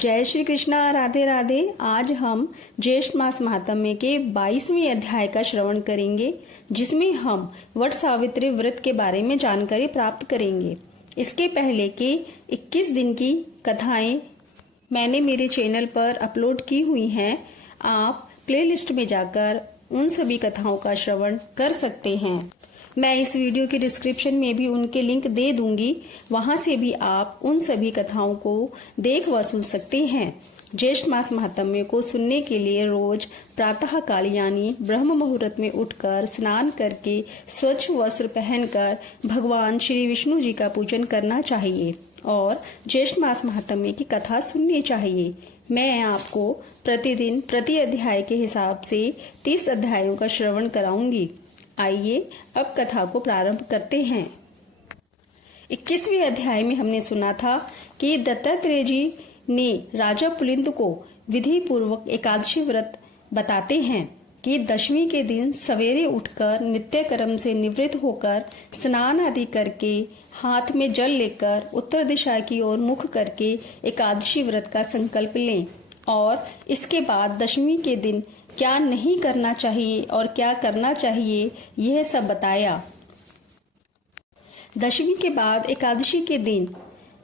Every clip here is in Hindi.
जय श्री कृष्णा, राधे राधे। आज हम ज्येष्ठ मास महात्म्य के 22वें अध्याय का श्रवण करेंगे, जिसमें हम वट सावित्री व्रत के बारे में जानकारी प्राप्त करेंगे। इसके पहले के 21 दिन की कथाएं मैंने मेरे चैनल पर अपलोड की हुई हैं। आप प्लेलिस्ट में जाकर उन सभी कथाओं का श्रवण कर सकते हैं। मैं इस वीडियो के डिस्क्रिप्शन में भी उनके लिंक दे दूंगी, वहां से भी आप उन सभी कथाओं को देख व सुन सकते हैं। ज्येष्ठ मास महात्म्य को सुनने के लिए रोज प्रातः काल यानी ब्रह्म मुहूर्त में उठकर स्नान करके स्वच्छ वस्त्र पहनकर भगवान श्री विष्णु जी का पूजन करना चाहिए और ज्येष्ठ मास महात्म्य की कथा सुननी चाहिए। मैं आपको प्रतिदिन प्रति अध्याय के हिसाब से 30 अध्यायों का श्रवण कराऊंगी। आइए अब कथा को प्रारंभ करते हैं। 21वें अध्याय में हमने सुना था कि दत्तात्रेय जी ने राजा पुलिंद को विधि पूर्वक एकादशी व्रत बताते हैं कि दशमी के दिन सवेरे उठकर नित्य कर्म से निवृत्त होकर स्नान आदि करके हाथ में जल लेकर उत्तर दिशा की ओर मुख करके एकादशी व्रत का संकल्प लें और इसके बाद दशमी के दिन क्या नहीं करना चाहिए और क्या करना चाहिए यह सब बताया। दशमी के बाद एकादशी के दिन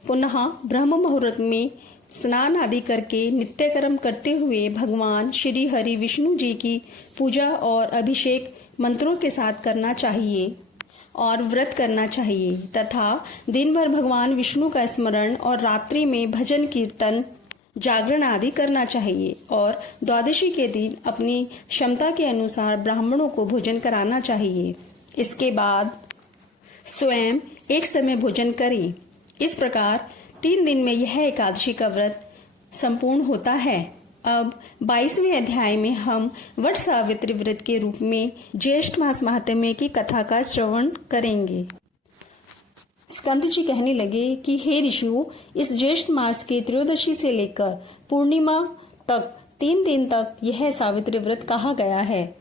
पुनः ब्रह्म मुहूर्त में स्नान आदि करके नित्य कर्म करते हुए भगवान श्री हरि विष्णु जी की पूजा और अभिषेक मंत्रों के साथ करना चाहिए और व्रत करना चाहिए तथा दिन भर भगवान विष्णु का स्मरण और रात्रि में भजन कीर्तन जागरण आदि करना चाहिए और द्वादशी के दिन अपनी क्षमता के अनुसार ब्राह्मणों को भोजन कराना चाहिए। इसके बाद स्वयं एक समय भोजन करें। इस प्रकार 3 दिन में यह एकादशी का व्रत संपूर्ण होता है। अब 22वें अध्याय में हम वट सावित्री व्रत के रूप में ज्येष्ठ मास महात्म्य की कथा का श्रवण करेंगे। स्कंद जी कहने लगे कि हे ऋषियों, इस ज्येष्ठ मास के त्रयोदशी से लेकर पूर्णिमा तक 3 दिन तक यह सावित्री व्रत कहा गया है।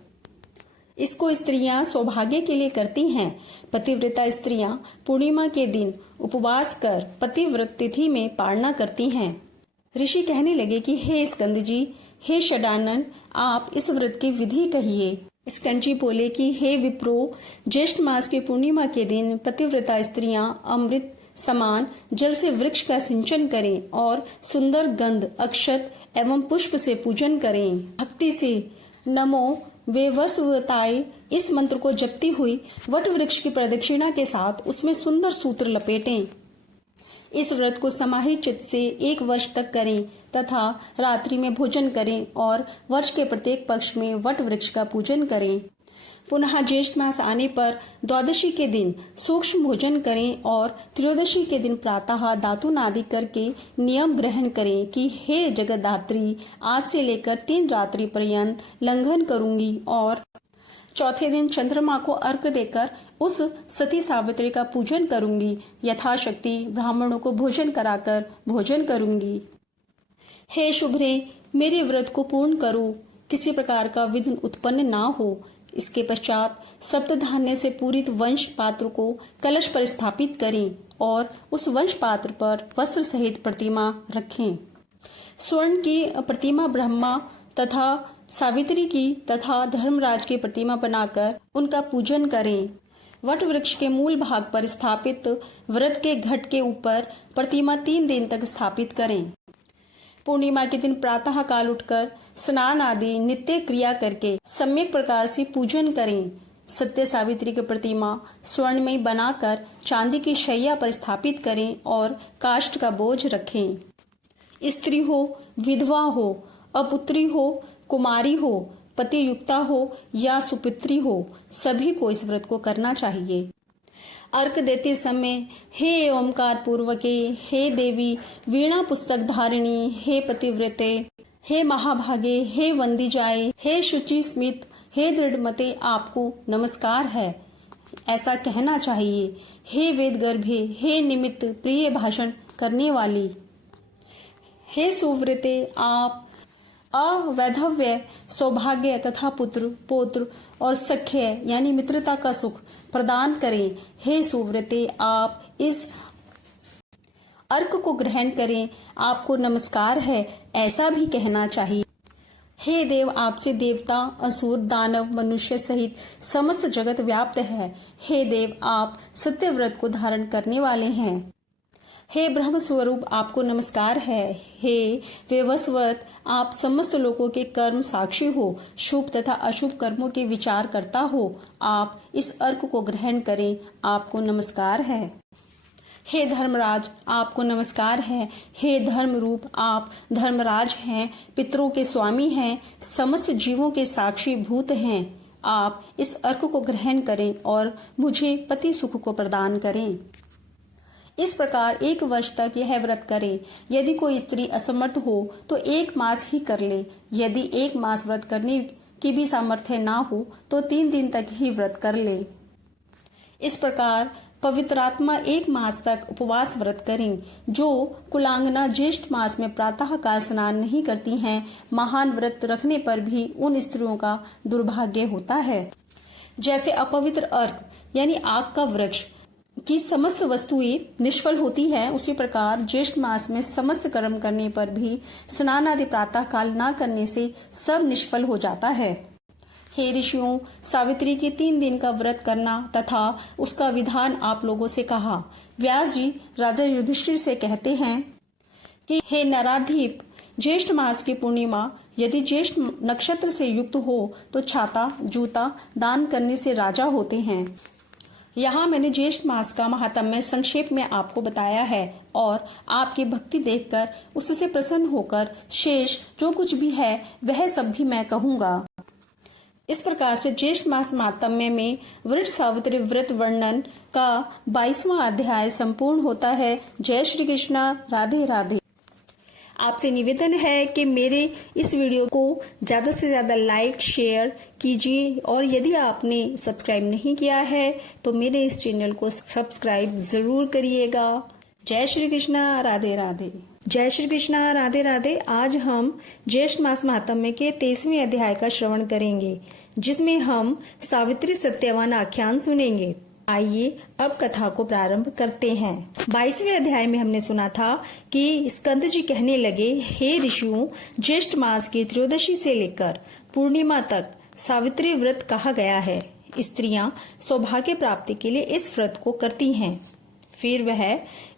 इसको स्त्रियां सौभाग्य के लिए करती हैं। पतिव्रता स्त्रियां पूर्णिमा के दिन उपवास कर पतिव्रत तिथि में पारणा करती हैं। ऋषि कहने लगे कि हे स्कंद जी, हे षडानन, आप इस व्रत की विधि कहिए। स्कंद जी बोले कि हे विप्रो, ज्येष्ठ मास के पूर्णिमा के दिन पतिव्रता स्त्रियां अमृत समान जल से वृक्ष का सिंचन करें और सुंदर गंध अक्षत एवं पुष्प से पूजन करें। भक्ति से नमो वेवस्वताय इस मंत्र को जपती हुई वट वृक्ष की प्रदक्षिणा के साथ उसमें सुंदर सूत्र लपेटें। इस व्रत को समाहित चित्त से 1 वर्ष तक करें तथा रात्रि में भोजन करें और वर्ष के प्रत्येक पक्ष में वट वृक्ष का पूजन करें। पुनः ज्येष्ठ मास आने पर द्वादशी के दिन सूक्ष्म भोजन करें और त्रयोदशी के दिन प्रातः दातुन आदि करके नियम ग्रहण करें कि हे जगद्धात्री, आज से लेकर 3 रात्रि पर्यंत लंघन करूंगी और चौथे दिन चंद्रमा को अर्घ देकर उस सती सावित्री का पूजन करूंगी। यथाशक्ति ब्राह्मणों को भोजन कराकर भोजन करूंगी। हे शुभ्रे, मेरे व्रत को पूर्ण करो, किसी प्रकार का विघ्न उत्पन्न ना हो। इसके पश्चात सप्तधान्य से पूरित वंश पात्र को कलश पर स्थापित करें और उस वंश पात्र पर वस्त्र सहित प्रतिमा रखें। स्वर्ण की प्रतिमा ब्रह्मा तथा सावित्री की तथा धर्मराज की प्रतिमा बनाकर उनका पूजन करें। वट वृक्ष के मूल भाग पर स्थापित व्रत के घट के ऊपर प्रतिमा 3 दिन तक स्थापित करें। पूर्णिमा के दिन प्रातः काल उठकर स्नान आदि नित्य क्रिया करके सम्यक प्रकार से पूजन करें। सत्य सावित्री की प्रतिमा स्वर्ण में बनाकर चांदी की शैया पर स्थापित करें और काष्ठ का बोझ रखें। स्त्री हो, विधवा हो, अपुत्री हो, कुमारी हो, पति युक्ता हो या सुपुत्री हो, सभी को इस व्रत को करना चाहिए। अर्घ देते समय हे ओमकार पूर्वके, हे देवी वीणा पुस्तक धारिणी, हे पतिव्रते, हे महाभागे, हे वंदी जाए, हे शुचि स्मित, हे दृढ़मते, आपको नमस्कार है, ऐसा कहना चाहिए। हे वेद गर्भे, हे निमित्त प्रिय भाषण करने वाली, हे सुव्रते, आप अवैधव्य सौभाग्य तथा पुत्र पौत्र और सख्य यानी मित्रता का सुख प्रदान करें। हे सुव्रते, आप इस अर्घ को ग्रहण करें, आपको नमस्कार है, ऐसा भी कहना चाहिए। हे देव, आपसे देवता, असुर, दानव, मनुष्य सहित समस्त जगत व्याप्त है। हे देव, आप सत्य व्रत को धारण करने वाले हैं। हे ब्रह्म स्वरूप, आपको नमस्कार है। हे वैवस्वत, आप समस्त लोगों के कर्म साक्षी हो, शुभ तथा अशुभ कर्मों के विचार करता हो। आप इस अर्घ को ग्रहण करें, आपको नमस्कार है। हे धर्मराज, आपको नमस्कार है। हे धर्म रूप, आप धर्मराज हैं, पितरों के स्वामी हैं, समस्त जीवों के साक्षी भूत हैं। आप इस अर्घ को ग्रहण करें और मुझे पति सुख को प्रदान करें। इस प्रकार 1 वर्ष तक यह व्रत करें। यदि कोई स्त्री असमर्थ हो तो 1 मास ही कर ले। यदि 1 मास व्रत करने की भी सामर्थ्य ना हो तो 3 दिन तक ही व्रत कर ले। इस प्रकार पवित्रात्मा 1 मास तक उपवास व्रत करें। जो कुलांगना ज्येष्ठ मास में प्रातः काल स्नान नहीं करती हैं, महान व्रत रखने पर भी उन स्त्रियों का दुर्भाग्य होता है। जैसे अपवित्र अर्घ यानी आग का वृक्ष की समस्त वस्तुएं निष्फल होती है, उसी प्रकार ज्येष्ठ मास में समस्त कर्म करने पर भी स्नान आदि प्रातः काल न करने से सब निष्फल हो जाता है। हे ऋषियों, सावित्री के 3 दिन का व्रत करना तथा उसका विधान आप लोगों से कहा। व्यास जी राजा युधिष्ठिर से कहते हैं कि हे नराधीप, ज्येष्ठ मास की पूर्णिमा यदि ज्येष्ठ नक्षत्र से युक्त हो तो छाता जूता दान करने से राजा होते हैं। यहाँ मैंने ज्येष्ठ मास का महात्म्य संक्षेप में आपको बताया है और आपकी भक्ति देखकर उससे प्रसन्न होकर शेष जो कुछ भी है वह सब भी मैं कहूँगा। इस प्रकार से ज्येष्ठ मास महात्म्य में वृष सावित्री व्रत वर्णन का 22वां अध्याय संपूर्ण होता है। जय श्री कृष्णा, राधे राधे। आपसे निवेदन है कि मेरे इस वीडियो को ज्यादा से ज्यादा लाइक शेयर कीजिए और यदि आपने सब्सक्राइब नहीं किया है तो मेरे इस चैनल को सब्सक्राइब जरूर करिएगा। जय श्री कृष्णा, राधे राधे। जय श्री कृष्णा, राधे राधे। आज हम ज्येष्ठ मास महात्म्य के 23वें अध्याय का श्रवण करेंगे, जिसमें हम सावित्री सत्यवान आख्यान सुनेंगे। आइए अब कथा को प्रारंभ करते हैं। 22वें अध्याय में हमने सुना था कि स्कंद जी कहने लगे, हे ऋषियों, ज्येष्ठ मास की त्रयोदशी से लेकर पूर्णिमा तक सावित्री व्रत कहा गया है। स्त्रियां सौभाग्य प्राप्ति के लिए इस व्रत को करती हैं। फिर वह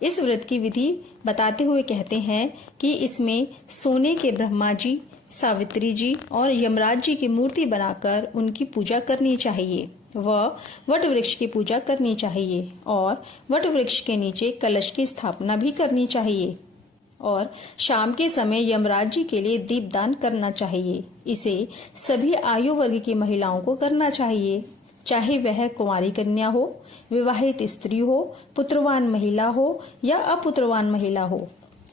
इस व्रत की विधि बताते हुए कहते हैं कि इसमें सोने के ब्रह्मा जी, सावित्री जी और यमराज जी की मूर्ति बनाकर उनकी पूजा करनी चाहिए व वट वृक्ष की पूजा करनी चाहिए और वट वृक्ष के नीचे कलश की स्थापना भी करनी चाहिए और शाम के समय यमराज जी के लिए दीपदान करना चाहिए। इसे सभी आयु वर्ग की महिलाओं को करना चाहिए, चाहे वह कुंवारी कन्या हो, विवाहित स्त्री हो, पुत्रवान महिला हो या अपुत्रवान महिला हो।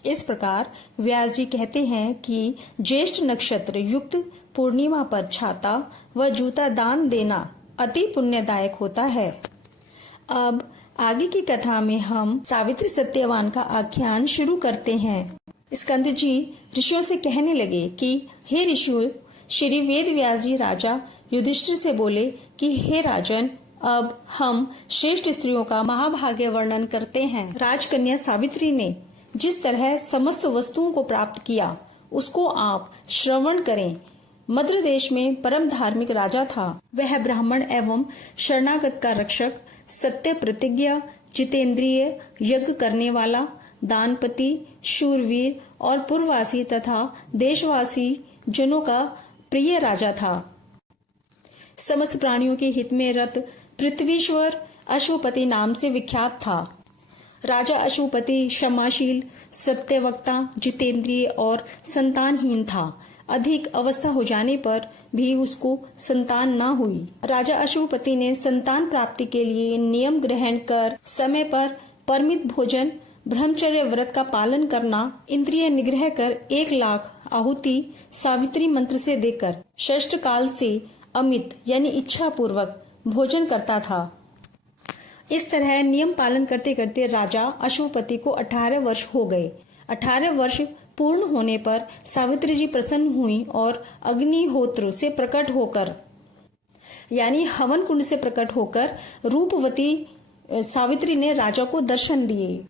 इस प्रकार व्यास जी कहते हैं कि ज्येष्ठ नक्षत्र युक्त पूर्णिमा पर छाता व जूता दान देना अति पुण्यदायक होता है। अब आगे की कथा में हम सावित्री सत्यवान का आख्यान शुरू करते हैं। स्कंद जी ऋषियों से कहने लगे कि हे ऋषियों, श्री वेद व्यास जी राजा युधिष्ठिर से बोले कि हे राजन, अब हम श्रेष्ठ स्त्रियों का महाभाग्य वर्णन करते हैं। राजकन्या सावित्री ने जिस तरह समस्त वस्तुओं को प्राप्त किया उसको आप श्रवण करें। मद्र देश में परम धार्मिक राजा था। वह ब्राह्मण एवं शरणागत का रक्षक, सत्य प्रतिज्ञा, जितेंद्रिय, यज्ञ करने वाला, दानपति, शूरवीर और पूर्ववासी तथा देशवासी जनों का प्रिय राजा था। समस्त प्राणियों के हित में रत पृथ्वीश्वर अश्वपति नाम से विख्यात था। राजा अश्वपति क्षमाशील, सत्यवक्ता, जितेंद्रिय और संतानहीन था। अधिक अवस्था हो जाने पर भी उसको संतान न हुई। राजा अश्वपति ने संतान प्राप्ति के लिए नियम ग्रहण कर समय पर परिमित भोजन, ब्रह्मचर्य व्रत का पालन करना, इंद्रिय निग्रह कर 1 लाख आहुति सावित्री मंत्र से देकर षष्ठ काल से अमित यानी इच्छा पूर्वक भोजन करता था। इस तरह नियम पालन करते करते राजा अश्वपति को 18 वर्ष हो गए। 18 वर्ष पूर्ण होने पर सावित्री जी प्रसन्न हुई और अग्निहोत्र से प्रकट होकर यानी हवन कुंड से प्रकट होकर रूपवती सावित्री ने राजा को दर्शन दिए।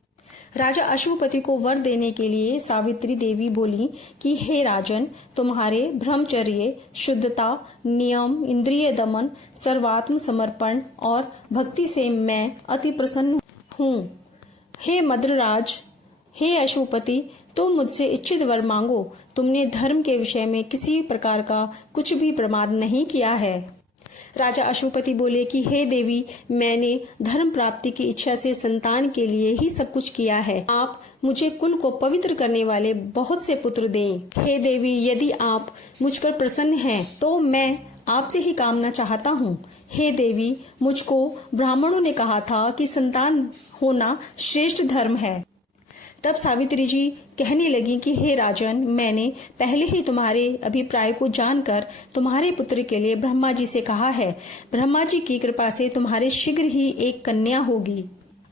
राजा अश्वपति को वर देने के लिए सावित्री देवी बोली कि हे राजन, तुम्हारे ब्रह्मचर्य, शुद्धता, नियम, इंद्रिय दमन, सर्वात्म समर्पण और भक्ति से मैं अति प्रसन्न हूँ। हे मद्रराज, हे अश्वपति, तुम मुझसे इच्छित वर मांगो। तुमने धर्म के विषय में किसी प्रकार का कुछ भी प्रमाद नहीं किया है। राजा अश्वपति बोले कि हे देवी, मैंने धर्म प्राप्ति की इच्छा से संतान के लिए ही सब कुछ किया है। आप मुझे कुल को पवित्र करने वाले बहुत से पुत्र दें। हे देवी, यदि आप मुझ पर प्रसन्न हैं तो मैं आपसे ही कामना चाहता हूँ। हे देवी, मुझको ब्राह्मणों ने कहा था कि संतान होना श्रेष्ठ धर्म है। तब सावित्री जी कहने लगी कि हे राजन, मैंने पहले ही तुम्हारे अभिप्राय को जानकर तुम्हारे पुत्र के लिए ब्रह्मा जी से कहा है। ब्रह्मा जी की कृपा से तुम्हारे शीघ्र ही एक कन्या होगी।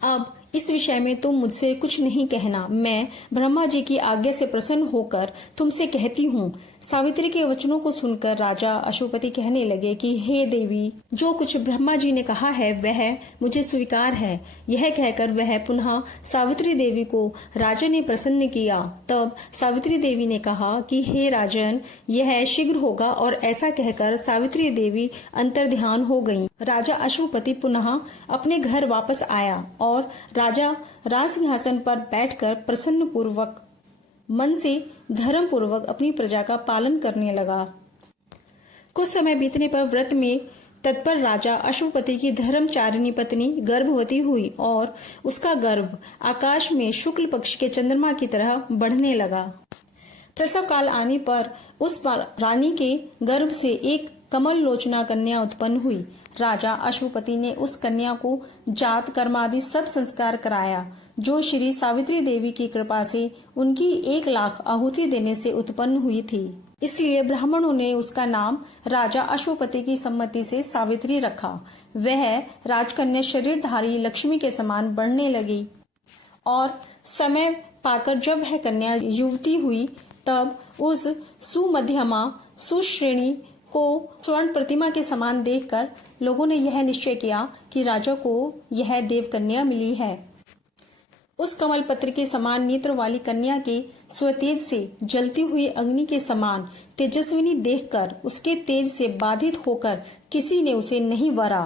अब इस विषय में तुम मुझसे कुछ नहीं कहना। मैं ब्रह्मा जी की आज्ञा से प्रसन्न होकर तुमसे कहती हूँ। सावित्री के वचनों को सुनकर राजा अश्वपति कहने लगे कि हे देवी, जो कुछ ब्रह्मा जी ने कहा है वह मुझे स्वीकार है। यह कहकर वह पुनः सावित्री देवी को राजा ने प्रसन्न किया। तब सावित्री देवी ने कहा कि हे राजन, यह शीघ्र होगा, और ऐसा कहकर सावित्री देवी अंतर्ध्यान हो गयी। राजा अश्वपति पुनः अपने घर वापस आया और राजा राजसिंहासन पर बैठकर प्रसन्न पूर्वक मन से धर्म पूर्वक अपनी प्रजा का पालन करने लगा। कुछ समय बीतने पर व्रत में तत्पर राजा अश्वपति की धर्मचारिणी पत्नी गर्भवती हुई और उसका गर्भ आकाश में शुक्ल पक्ष के चंद्रमा की तरह बढ़ने लगा। प्रसव काल आने पर उस रानी के गर्भ से एक कमल लोचना कन्या उत्पन्न हुई। राजा अश्वपति ने उस कन्या को जात कर्मादि सब संस्कार कराया, जो श्री सावित्री देवी की कृपा से उनकी 1 लाख आहुति देने से उत्पन्न हुई थी। इसलिए ब्राह्मणों ने उसका नाम राजा अश्वपति की सम्मति से सावित्री रखा। वह राजकन्या शरीरधारी लक्ष्मी के समान बढ़ने लगी और समय पाकर जब वह कन्या युवती हुई, तब उस सुमध्यमा सुश्रेणी को स्वर्ण प्रतिमा के समान देखकर लोगों ने यह निश्चय किया कि राजा को यह देव कन्या मिली है। उस कमल पत्र के समान नेत्र वाली कन्या के स्वतेज से जलती हुई अग्नि के समान तेजस्विनी देखकर उसके तेज से बाधित होकर किसी ने उसे नहीं वरा।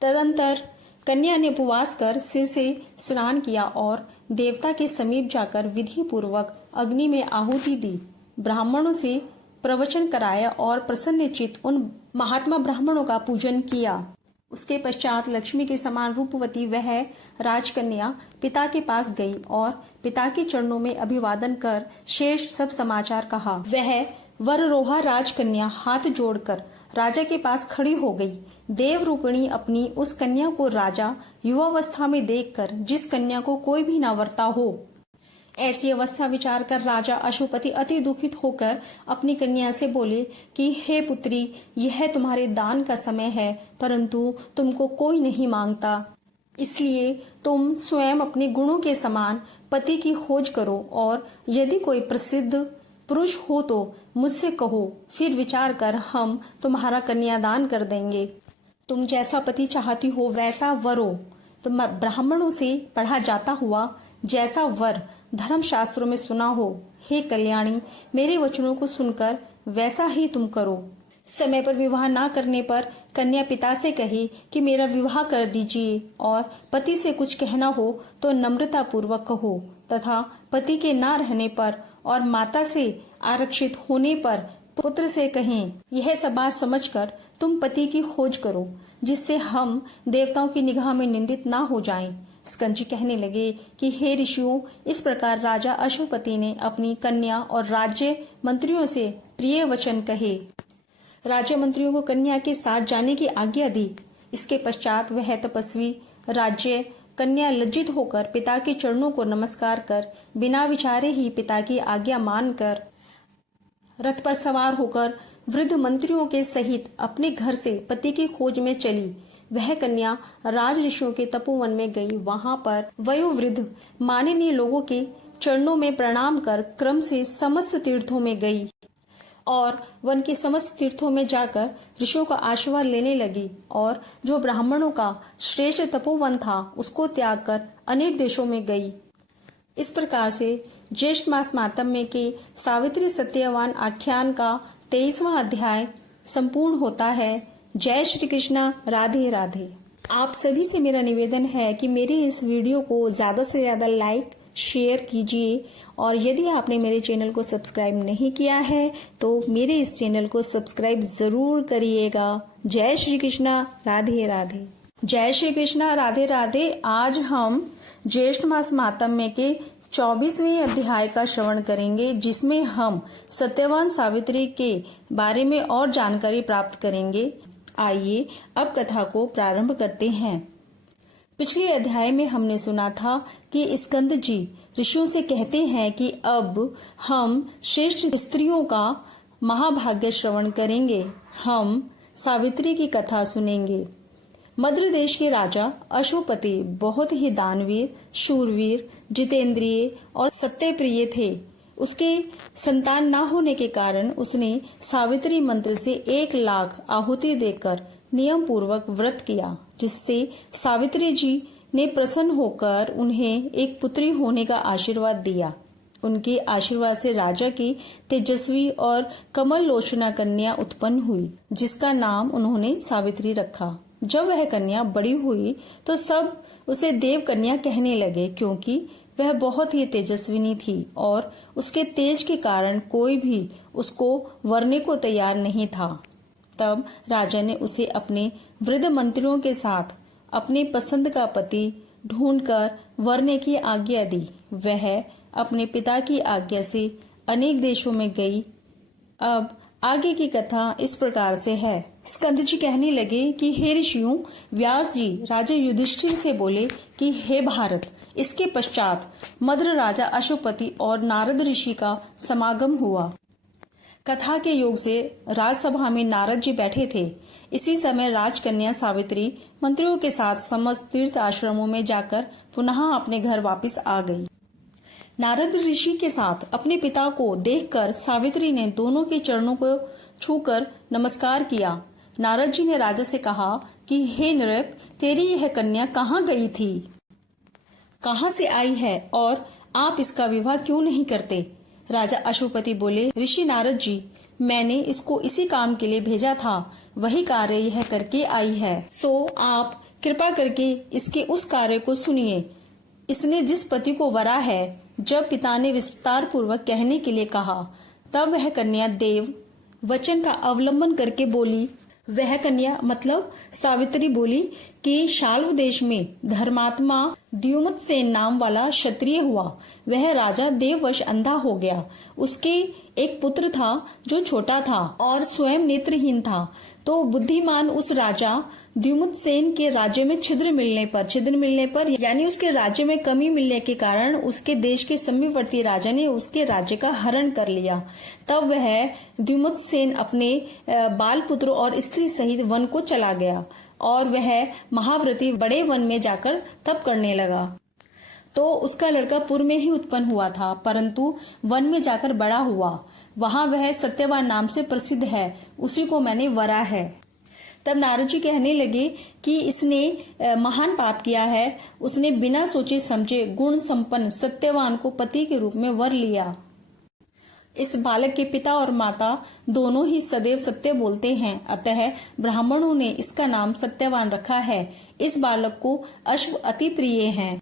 तदंतर कन्या ने उपवास कर सिर से स्नान किया और देवता के समीप जाकर विधि पूर्वक अग्नि में आहुति दी, ब्राह्मणों से प्रवचन कराया और प्रसन्नचित्त उन महात्मा ब्राह्मणों का पूजन किया। उसके पश्चात लक्ष्मी के समान रूपवती वह राजकन्या पिता के पास गई और पिता के चरणों में अभिवादन कर शेष सब समाचार कहा। वह वररोहा राजकन्या हाथ जोड़कर राजा के पास खड़ी हो गई। देव रूपिणी अपनी उस कन्या को राजा युवावस्था में देखकर, जिस कन्या को कोई भी न वरता हो, ऐसी अवस्था विचार कर राजा अश्वपति अति दुखित होकर अपनी कन्या से बोले कि हे पुत्री, यह तुम्हारे दान का समय है, परंतु तुमको कोई नहीं मांगता। इसलिए तुम स्वयं अपने गुणों के समान पति की खोज करो, और यदि कोई प्रसिद्ध पुरुष हो तो मुझसे कहो, फिर विचार कर हम तुम्हारा कन्यादान कर देंगे। तुम जैसा पति चाहती हो वैसा वरो। तुम ब्राह्मणों से पढ़ा जाता हुआ जैसा वर धर्म शास्त्रों में सुना हो, हे कल्याणी, मेरे वचनों को सुनकर वैसा ही तुम करो। समय पर विवाह ना करने पर कन्या पिता से कहे कि मेरा विवाह कर दीजिए, और पति से कुछ कहना हो तो नम्रता पूर्वक कहो, तथा पति के ना रहने पर और माता से आरक्षित होने पर पुत्र से कहें। यह सब बात समझकर तुम पति की खोज करो, जिससे हम देवताओं की निगाह में निंदित ना हो जाएं। स्कंजी कहने लगे कि हे ऋषियों, इस प्रकार राजा अश्वपति ने अपनी कन्या और राज्य मंत्रियों से प्रिय वचन कहे। राज्य मंत्रियों को कन्या के साथ जाने की आज्ञा दी। इसके पश्चात वह तपस्वी राज्य कन्या लज्जित होकर पिता के चरणों को नमस्कार कर बिना विचारे ही पिता की आज्ञा मानकर रथ पर सवार होकर वृद्ध मंत्रियों के सहित अपने घर से पति की खोज में चली। वह कन्या राज ऋषियों के तपोवन में गई। वहां पर वयोवृद्ध माननीय लोगों के चरणों में प्रणाम कर क्रम से समस्त तीर्थों में गई और वन के समस्त तीर्थों में जाकर ऋषियों का आशीर्वाद लेने लगी, और जो ब्राह्मणों का श्रेष्ठ तपोवन था उसको त्याग कर अनेक देशों में गई। इस प्रकार से ज्येष्ठ मास मातम्य के सावित्री सत्यवान आख्यान का 23वां अध्याय संपूर्ण होता है। जय श्री कृष्णा, राधे राधे। आप सभी से मेरा निवेदन है कि मेरे इस वीडियो को ज्यादा से ज्यादा लाइक शेयर कीजिए और यदि आपने मेरे चैनल को सब्सक्राइब नहीं किया है तो मेरे इस चैनल को सब्सक्राइब जरूर करिएगा। जय श्री कृष्णा, राधे राधे। जय श्री कृष्णा, राधे राधे। आज हम ज्येष्ठ मास मातम्य के 24वें अध्याय का श्रवण करेंगे, जिसमें हम सत्यवान सावित्री के बारे में और जानकारी प्राप्त करेंगे। आइए अब कथा को प्रारंभ करते हैं। पिछले अध्याय में हमने सुना था कि स्कंद जी ऋषियों से कहते हैं कि अब हम श्रेष्ठ स्त्रियों का महाभाग्य श्रवण करेंगे। हम सावित्री की कथा सुनेंगे। मद्र देश के राजा अश्वपति बहुत ही दानवीर, शूरवीर, जितेंद्रिय और सत्यप्रिय थे। उसके संतान ना होने के कारण उसने सावित्री मंत्र से 1 लाख आहुति देकर नियम पूर्वक व्रत किया, जिससे सावित्री जी ने प्रसन्न होकर उन्हें एक पुत्री होने का आशीर्वाद दिया। उनके आशीर्वाद से राजा की तेजस्वी और कमल लोचना कन्या उत्पन्न हुई, जिसका नाम उन्होंने सावित्री रखा। जब वह कन्या बड़ी हुई तो सब उसे देव कन्या कहने लगे, क्योंकि वह बहुत ही तेजस्विनी थी और उसके तेज के कारण कोई भी उसको वरने को तैयार नहीं था। तब राजा ने उसे अपने वृद्ध मंत्रियों के साथ अपने पसंद का पति ढूंढकर वरने की आज्ञा दी। वह अपने पिता की आज्ञा से अनेक देशों में गई। अब आगे की कथा इस प्रकार से है। स्कंद जी कहने लगे कि हे ऋषियों, व्यास जी राजा युधिष्ठिर से बोले कि हे भारत। इसके पश्चात मद्र राजा अश्वपति और नारद ऋषि का समागम हुआ। कथा के योग से राजसभा में नारद जी बैठे थे। इसी समय राजकन्या सावित्री मंत्रियों के साथ समस्त तीर्थ आश्रमों में जाकर पुनः अपने घर वापस आ गई। नारद ऋषि के साथ अपने पिता को देखकर सावित्री ने दोनों के चरणों को छूकर नमस्कार किया। नारद जी ने राजा से कहा कि हे नृप, तेरी यह कन्या कहाँ गई थी, कहाँ से आई है और आप इसका विवाह क्यों नहीं करते? राजा अश्वपति बोले, ऋषि नारद जी, मैंने इसको इसी काम के लिए भेजा था, वही कार्य यह करके आई है। सो आप कृपा करके इसके उस कार्य को सुनिए। इसने जिस पति को वरा है, जब पिता ने विस्तार पूर्वक कहने के लिए कहा, तब वह कन्या देव वचन का अवलंबन करके बोली। वह कन्या मतलब सावित्री बोली कि शाल्व देश में धर्मात्मा द्युमत्सेन नाम वाला क्षत्रिय हुआ। वह राजा देववश अंधा हो गया। उसके एक पुत्र था जो छोटा था और स्वयं नेत्रहीन था। तो बुद्धिमान उस राजा द्युमत्सेन के राज्य में छिद्र मिलने पर यानी उसके राज्य में कमी मिलने के कारण उसके देश के समीपवर्ती राजा ने उसके राज्य का हरण कर लिया। तब वह द्युमत्सेन अपने बाल पुत्र और स्त्री सहित वन को चला गया और वह महाव्रती बड़े वन में जाकर तप करने लगा। तो उसका लड़का पुर में ही उत्पन्न हुआ था, परंतु वन में जाकर बड़ा हुआ। वहां वह सत्यवान नाम से प्रसिद्ध है, उसी को मैंने वरा है। तब नारद जी कहने लगे कि इसने महान पाप किया है। उसने बिना सोचे समझे गुण संपन्न सत्यवान को पति के रूप में वर लिया। इस बालक के पिता और माता दोनों ही सदैव सत्य बोलते हैं, अतः ब्राह्मणों ने इसका नाम सत्यवान रखा है। इस बालक को अश्व अति प्रिय हैं।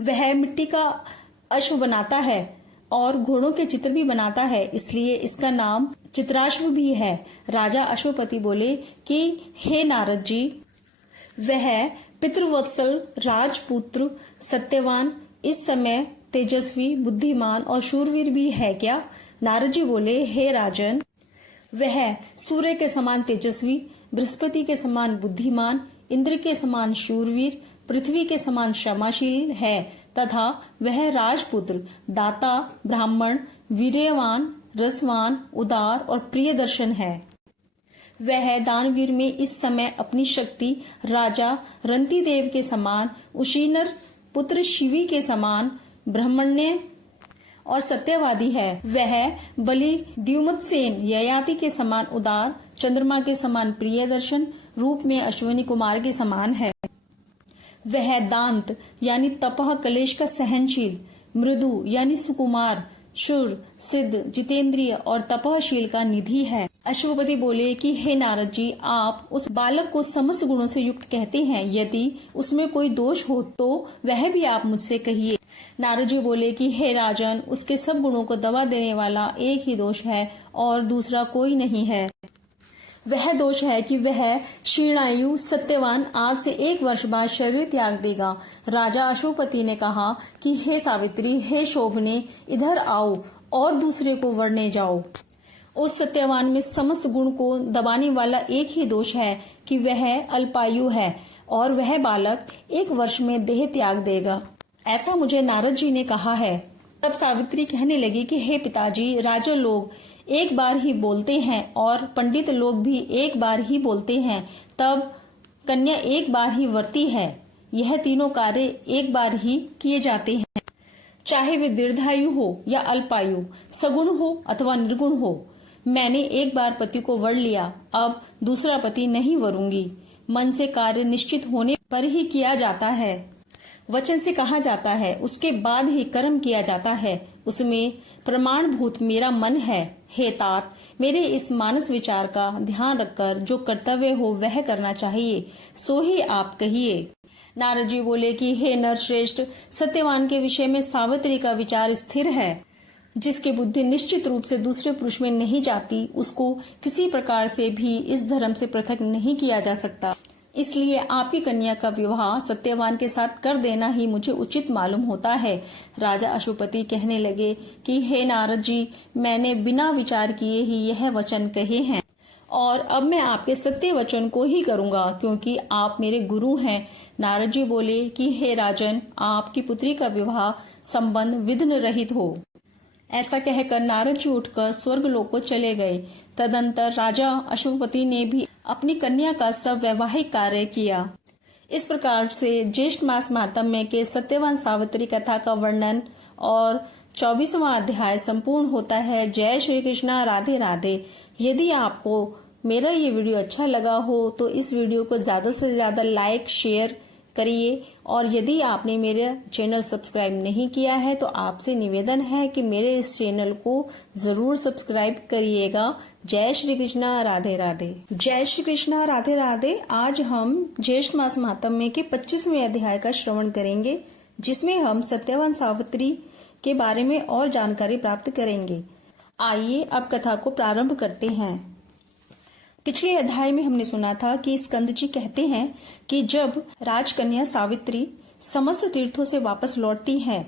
वह मिट्टी का अश्व बनाता है और घोड़ों के चित्र भी बनाता है, इसलिए इसका नाम चित्राश्व भी है। राजा अश्वपति बोले कि हे नारद जी, वह पितृवत्सल राजपुत्र सत्यवान इस समय तेजस्वी, बुद्धिमान और शूरवीर भी है क्या? नारद जी बोले, हे राजन, वह सूर्य के समान तेजस्वी, बृहस्पति के समान बुद्धिमान, इंद्र के समान शूरवीर, पृथ्वी के समान क्षमाशील है तथा वह राजपुत्र, दाता, ब्राह्मण, वीर्यवान, रसवान, उदार और प्रिय दर्शन है। वह दानवीर में इस समय अपनी शक्ति राजा रंतिदेव के समान, उशीनर पुत्र शिवी के समान ब्रह्मण्य और सत्यवादी है। वह बलि द्युमत्सेन ययाति के समान उदार, चंद्रमा के समान प्रिय दर्शन, रूप में अश्विनी कुमार के समान है। वह दांत यानी तपह कलेश का सहनशील, मृदु यानी सुकुमार, शूर, सिद्ध, जितेंद्रिय और तपशील का निधि है। अश्वपति बोले कि हे नारद जी, आप उस बालक को समस्त गुणों से युक्त कहते हैं, यदि उसमें कोई दोष हो तो वह भी आप मुझसे कहिए। नारद जी बोले कि हे राजन, उसके सब गुणों को दबा देने वाला एक ही दोष है और दूसरा कोई नहीं है। वह दोष है कि वह क्षीणायु सत्यवान आज से 1 वर्ष बाद शरीर त्याग देगा। राजा अश्वपति ने कहा कि हे सावित्री, हे शोभने, इधर आओ और दूसरे को वरने जाओ। उस सत्यवान में समस्त गुण को दबाने वाला एक ही दोष है कि वह अल्पायु है और वह बालक 1 वर्ष में देह त्याग देगा। ऐसा मुझे नारद जी ने कहा है। तब सावित्री कहने लगी कि हे पिताजी, राजा लोग एक बार ही बोलते हैं और पंडित लोग भी एक बार ही बोलते हैं, तब कन्या एक बार ही वरती है। यह तीनों कार्य एक बार ही किए जाते हैं, चाहे वे दीर्घायु हो या अल्पायु, सगुण हो अथवा निर्गुण हो। मैंने एक बार पति को वर लिया, अब दूसरा पति नहीं वरूंगी। मन से कार्य निश्चित होने पर ही किया जाता है, वचन से कहा जाता है, उसके बाद ही कर्म किया जाता है, उसमें प्रमाणभूत मेरा मन है। हे तात, मेरे इस मानस विचार का ध्यान रखकर जो कर्तव्य हो वह करना चाहिए, सो ही आप कहिए। नारद जी बोले कि हे नरश्रेष्ठ, सत्यवान के विषय में सावित्री का विचार स्थिर है। जिसकी बुद्धि निश्चित रूप से दूसरे पुरुष में नहीं जाती, उसको किसी प्रकार से भी इस धर्म से पृथक नहीं किया जा सकता। इसलिए आपकी कन्या का विवाह सत्यवान के साथ कर देना ही मुझे उचित मालूम होता है। राजा अश्वपति कहने लगे कि हे नारद जी, मैंने बिना विचार किए ही यह वचन कहे हैं और अब मैं आपके सत्य वचन को ही करूंगा, क्योंकि आप मेरे गुरु हैं। नारद जी बोले कि हे राजन, आपकी पुत्री का विवाह संबंध विघ्न रहित हो। ऐसा कहकर नारद जी उठकर स्वर्ग लोक को चले गए। तदंतर राजा अश्वपति ने भी अपनी कन्या का सब वैवाहिक कार्य किया। इस प्रकार से ज्येष्ठ मास महात्म्य के सत्यवान सावित्री कथा का वर्णन और 24वां अध्याय संपूर्ण होता है। जय श्री कृष्णा, राधे राधे। यदि आपको मेरा ये वीडियो अच्छा लगा हो तो इस वीडियो को ज्यादा से ज्यादा लाइक शेयर करिए, और यदि आपने मेरा चैनल सब्सक्राइब नहीं किया है तो आपसे निवेदन है कि मेरे इस चैनल को जरूर सब्सक्राइब करिएगा। जय श्री कृष्णा, राधे राधे। जय श्री कृष्णा, राधे राधे। आज हम ज्येष्ठ मास महात्म्य के 25वें अध्याय का श्रवण करेंगे, जिसमें हम सत्यवान सावित्री के बारे में और जानकारी प्राप्त करेंगे। आइए अब कथा को प्रारंभ करते हैं। पिछले अध्याय में हमने सुना था कि स्कंद जी कहते हैं कि जब राजकन्या सावित्री समस्त तीर्थों से वापस लौटती है,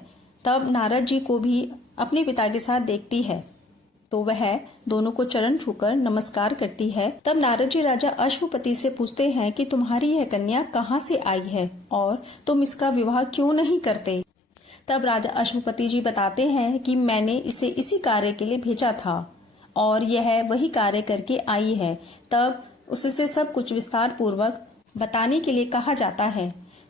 तब नारद जी को भी अपने पिता के साथ देखती है, तो वह दोनों को चरण छूकर नमस्कार करती है। तब नारद जी राजा अश्वपति से पूछते हैं कि तुम्हारी यह कन्या कहाँ से आई है और तुम इसका विवाह क्यों नहीं करते। तब राजा अश्वपति जी बताते हैं कि मैंने इसे इसी कार्य के लिए भेजा था और यह वही कार्य करके आई है। तब उससे सब कुछ विस्तार पूर्वक बताने के लिए कहा जाता है।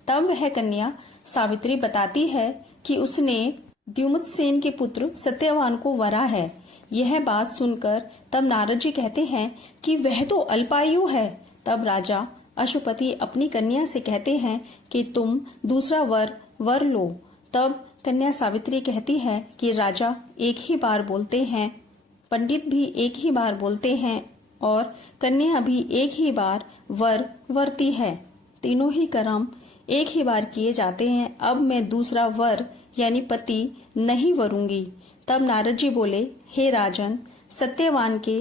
तब वह कन्या सावित्री बताती है कि उसने द्युमत्सेन के पुत्र सत्यवान को वरा है। यह बात सुनकर तब नारद जी कहते हैं कि वह तो अल्पायु है। तब राजा अश्वपति अपनी कन्या से कहते हैं कि तुम दूसरा वर लो। तब कन्या सावित्री कहती है कि राजा एक ही बार बोलते हैं, पंडित भी एक ही बार बोलते हैं और कन्या भी एक ही बार वरती है। तीनों ही कर्म एक ही बार किए जाते हैं। अब मैं दूसरा वर यानी पति नहीं वरूंगी। तब नारद जी बोले, हे राजन, सत्यवान के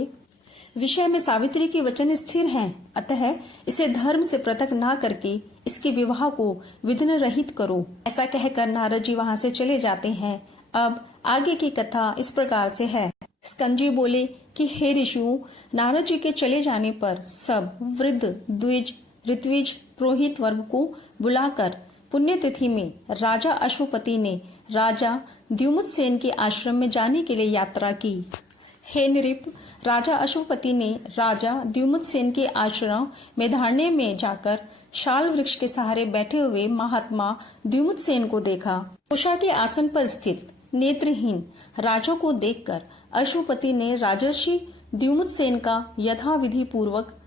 विषय में सावित्री के वचन स्थिर हैं, अतः इसे धर्म से पृथक ना करके इसके विवाह को विघ्न रहित करो। ऐसा कहकर नारद जी वहां से चले जाते हैं। अब आगे की कथा इस प्रकार से है। स्कंद जी बोले कि हे ऋषियों, नारद जी के चले जाने पर सब वृद्ध, द्विज, ऋत्विज, पुरोहित वर्ग को बुलाकर पुण्यतिथि में राजा अश्वपति ने राजा द्युमत्सेन के आश्रम में जाने के लिए यात्रा की। हे नृप, राजा अश्वपति ने राजा द्युमत्सेन के आश्रम मेधारण्य में जाकर शाल वृक्ष के सहारे बैठे हुए महात्मा द्युमत्सेन को देखा। उषा के आसन पर स्थित नेत्रहीन राजा को देखकर अश्वपति ने राजर्षि द्युमत्सेन का यथाविधि पूर्वक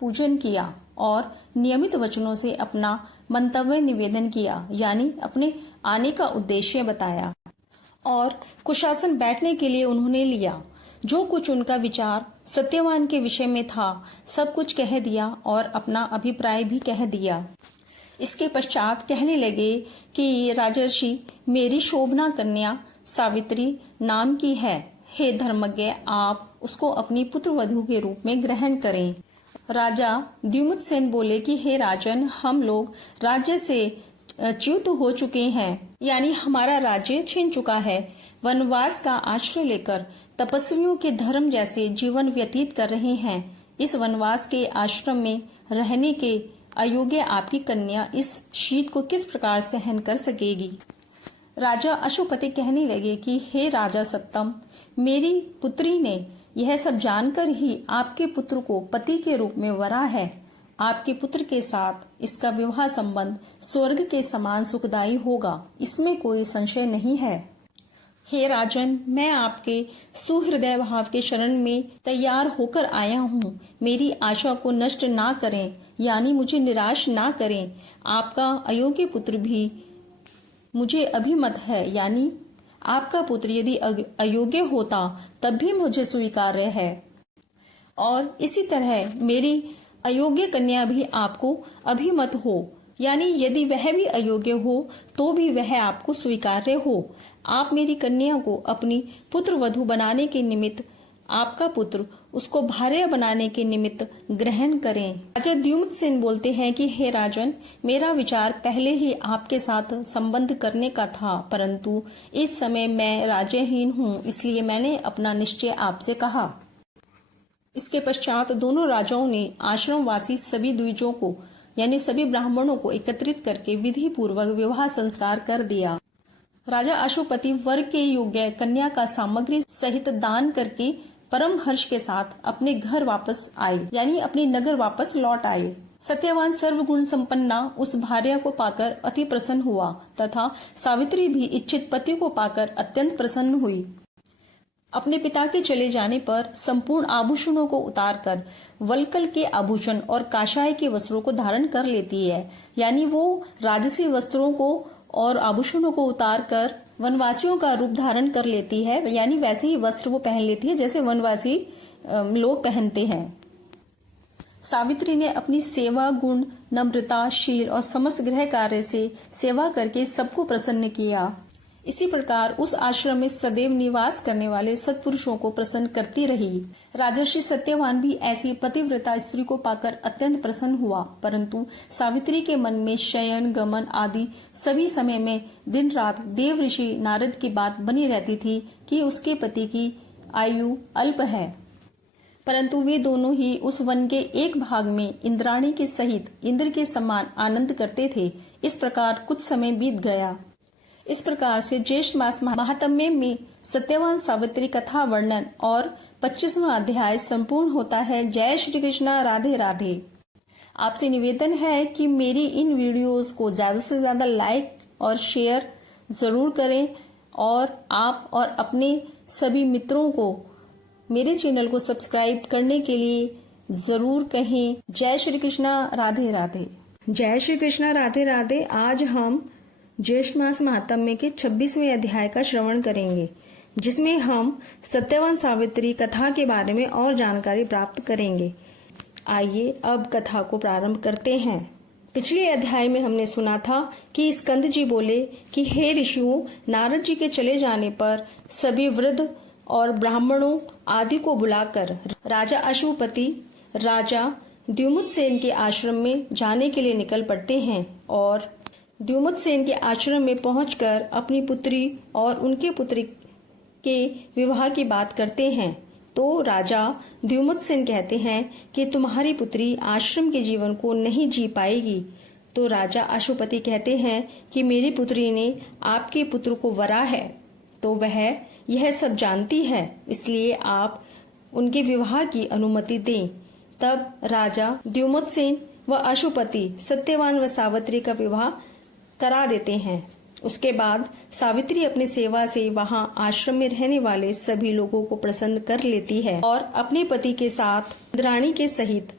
पूजन किया और नियमित वचनों से अपना मंतव्य निवेदन किया, यानी अपने आने का उद्देश्य बताया और कुशासन बैठने के लिए उन्होंने लिया। जो कुछ उनका विचार सत्यवान के विषय में था सब कुछ कह दिया और अपना अभिप्राय भी कह दिया। इसके पश्चात कहने लगे कि राजर्षि, मेरी शोभना कन्या सावित्री नाम की है। हे धर्मज्ञ, आप उसको अपनी पुत्र वधू के रूप में ग्रहण करें। राजा द्युमत्सेन बोले कि हे राजन, हम लोग राज्य से च्युत हो चुके हैं, यानी हमारा राज्य छीन चुका है। वनवास का आश्रय लेकर तपस्वियों के धर्म जैसे जीवन व्यतीत कर रहे हैं। इस वनवास के आश्रम में रहने के अयोग्य आपकी कन्या इस शीत को किस प्रकार सहन कर सकेगी। राजा अश्वपति कहने लगे कि हे राजा सत्तम, मेरी पुत्री ने यह सब जानकर ही आपके पुत्र को पति के रूप में वरा है। आपके पुत्र के साथ इसका विवाह संबंध स्वर्ग के समान सुखदायी होगा, इसमें कोई संशय नहीं है। हे राजन, मैं आपके सुहृदय भाव के शरण में तैयार होकर आया हूँ। मेरी आशा को नष्ट ना करें, यानी मुझे निराश ना करें। आपका अयोग्य पुत्र भी मुझे अभिमत है, यानी आपका पुत्र यदि अयोग्य होता तब भी मुझे स्वीकार्य है, और इसी तरह मेरी अयोग्य कन्या भी आपको अभिमत हो, यानी यदि वह भी अयोग्य हो तो भी वह आपको स्वीकार्य हो। आप मेरी कन्या को अपनी पुत्र वधू बनाने के निमित्त, आपका पुत्र उसको भार्या बनाने के निमित्त ग्रहण करें। राजा द्युमत्सेन बोलते हैं कि हे राजन, मेरा विचार पहले ही आपके साथ संबंध करने का था, परंतु इस समय मैं राज्यहीन हूँ, इसलिए मैंने अपना निश्चय आपसे कहा। इसके पश्चात दोनों राजाओं ने आश्रमवासी सभी द्विजों को, यानी सभी ब्राह्मणों को एकत्रित करके विधि पूर्वक विवाह संस्कार कर दिया। राजा अश्वपति वर के योग्य कन्या का सामग्री सहित दान करके परम हर्ष के साथ अपने घर वापस आए, यानी अपने नगर वापस लौट आए। सत्यवान सर्वगुण संपन्ना उस भार्या को पाकर अति प्रसन्न हुआ तथा सावित्री भी इच्छित पति को पाकर अत्यंत प्रसन्न हुई। अपने पिता के चले जाने पर संपूर्ण आभूषणों को उतारकर वल्कल के आभूषण और काशाय के वस्त्रों को धारण कर लेती है, यानी वो राजसी वस्त्रों को और आभूषणों को उतारकर वनवासियों का रूप धारण कर लेती है, यानी वैसे ही वस्त्र वो पहन लेती है जैसे वनवासी लोग पहनते हैं। सावित्री ने अपनी सेवा गुण, नम्रता, शील और समस्त गृह कार्य से सेवा करके सबको प्रसन्न किया। इसी प्रकार उस आश्रम में सदैव निवास करने वाले सत्पुरुषों को प्रसन्न करती रही। राजर्षि सत्यवान भी ऐसी पतिव्रता स्त्री को पाकर अत्यंत प्रसन्न हुआ, परंतु सावित्री के मन में शयन, गमन आदि सभी समय में दिन रात देव ऋषि नारद की बात बनी रहती थी कि उसके पति की आयु अल्प है। परंतु वे दोनों ही उस वन के एक भाग में इंद्राणी के सहित इंद्र के समान आनंद करते थे। इस प्रकार कुछ समय बीत गया। इस प्रकार से ज्येष्ठ मास महात्म्य में सत्यवान सावित्री कथा वर्णन और 25वां अध्याय संपूर्ण होता है। जय श्री कृष्णा, राधे राधे। आपसे निवेदन है कि मेरी इन वीडियोस को ज्यादा से ज्यादा लाइक और शेयर जरूर करें और आप और अपने सभी मित्रों को मेरे चैनल को सब्सक्राइब करने के लिए जरूर कहें। जय श्री कृष्णा, राधे राधे। जय श्री कृष्णा, राधे राधे। आज हम ज्येष्ठ मास महात्म्य के 26वें अध्याय का श्रवण करेंगे, जिसमें हम सत्यवान सावित्री कथा के बारे में और जानकारी प्राप्त करेंगे। आइए अब कथा को प्रारंभ करते हैं। पिछले अध्याय में हमने सुना था कि स्कंद जी बोले कि हे ऋषियों, नारद जी के चले जाने पर सभी वृद्ध और ब्राह्मणों आदि को बुलाकर राजा अश्वपति राजा द्युमत्सेन के आश्रम में जाने के लिए निकल पड़ते हैं और द्युमत्सेन के आश्रम में पहुंचकर अपनी पुत्री और उनके पुत्र के विवाह की बात करते हैं। तो राजा द्युमत्सेन कहते हैं कि तुम्हारी पुत्री आश्रम के जीवन को नहीं जी पाएगी। तो राजा अश्वपति कहते हैं कि मेरी पुत्री ने आपके पुत्र को वरा है, तो वह यह सब जानती है, इसलिए आप उनके विवाह की अनुमति दें। तब राजा द्युमत्सेन व अश्वपति सत्यवान व सावित्री का विवाह करा देते हैं। उसके बाद सावित्री अपनी सेवा से वहां आश्रम में रहने वाले सभी लोगों को प्रसन्न कर लेती है और अपने पति के साथ इंद्राणी के सहित